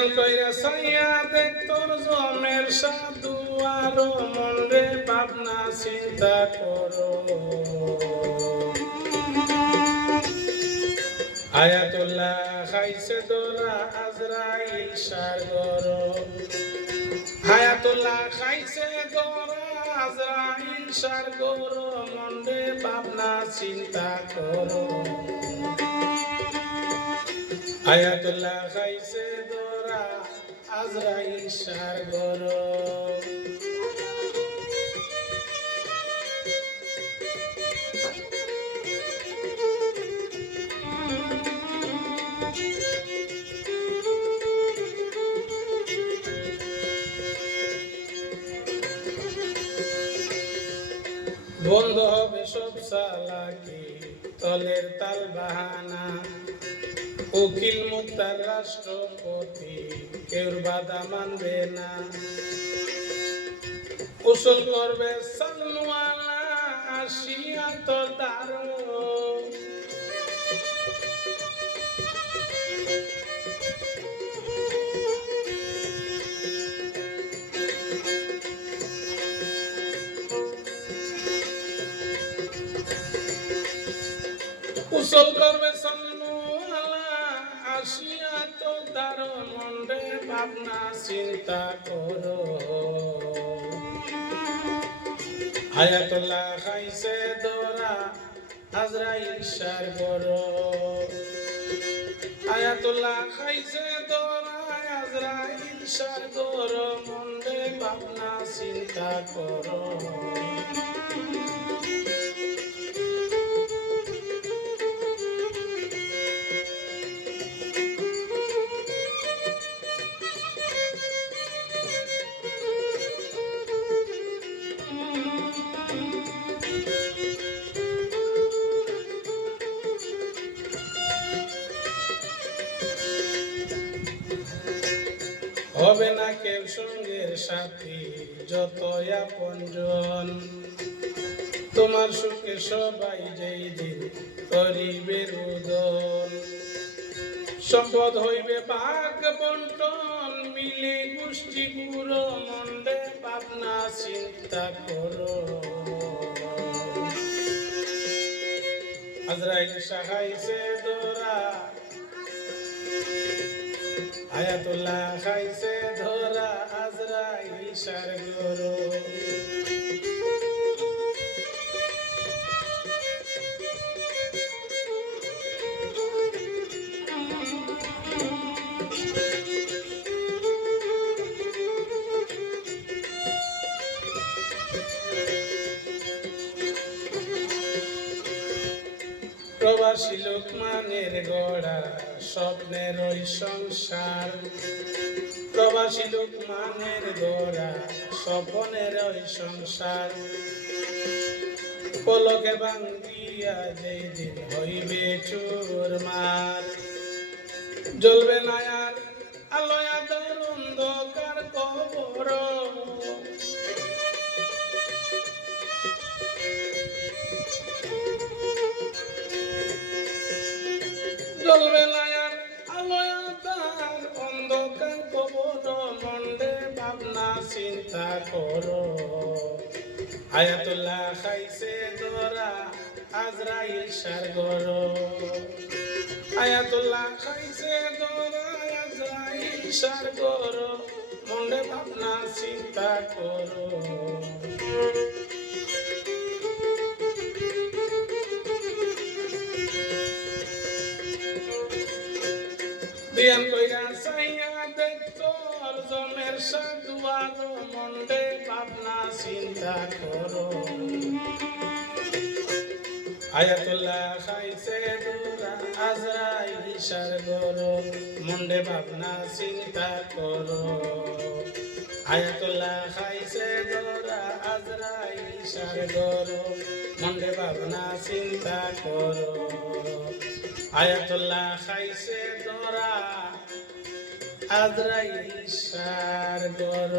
ধ্যান কইরা সাইয়া দেখ তোর জমের সাধু আরো মনে ভাবনা চিন্তা করো আয়াতুল্লাহ খাইছে দোরা আজরাইল সাগর আয়াতুল্লাহ খাইছে দোরা আজরাইল সাগর মনে ভাবনা চিন্তা করো আয়াতুল্লাহ খাইছে দোরা আজরাইল সাগর বন্ধ হবে সব চালাকি তলের তাল বাহানা উকিল মুক্তার রাষ্ট্রপতি কেউর বাধা মানবে না উসুল করবে সালওয়ালা আসিয়া তো দারো উসুল করবে সালওয়ালা আসিয়া তো দারো মনে ভাবনা চিন্তা করো আয়াতুল্লাহ খাইছে দোরা আজরাইল সাগর আয়াতুল্লাহ খাইছে দোরা আজরাইল সাগর মনে ভাবনা চিন্তা করো হবে না কেউ সঙ্গের সাথী যত আপনজন তোমার সুখে সবাই যেই দিন করিবে রোদন সম্পদ হইবে ভাগ বন্টন মিলে গোষ্ঠী গুরু মন্দে ভাবনা চিন্তা করো আজরাইল খাইছে দোরা আয়াতুল্লাহ খাইছে ধরা আজরাইল সাগর প্রবাসী লোকমানের গড়া স্বপ্নের ওই সংসার প্রবাসী লোকমানের গড়া স্বপ্নের ওই সংসার পলকে ভাঙ্গিয়া যেই দিন হইবে চুরমার জ্বলবে না আর আলোয় আধার অন্ধকার কবর জ্বলবে না আর আলোয় আধার অন্ধকার কবর মনে ভাবনা চিন্তা করো আয়াতুল্লাহ খাইছে দোরা আজরাইল সাগর আয়াতুল্লাহ খাইছে দোরা আজরাইল সাগর মনে ভাবনা চিন্তা করো ধ্যান কইরা সাইয়া দেখ তোর জমের সাধু আরো মনে ভাবনা চিন্তা করো আয়াতুল্লাহ খাইছে দোরা আজরাইল সাগর মনে ভাবনা চিন্তা করো আয়াতুল্লাহ খাইছে দোরা আজরাইল সাগর মনে ভাবনা চিন্তা করো আয়াতুল্লাহ খাইছে দোরা আজরাইল সাগর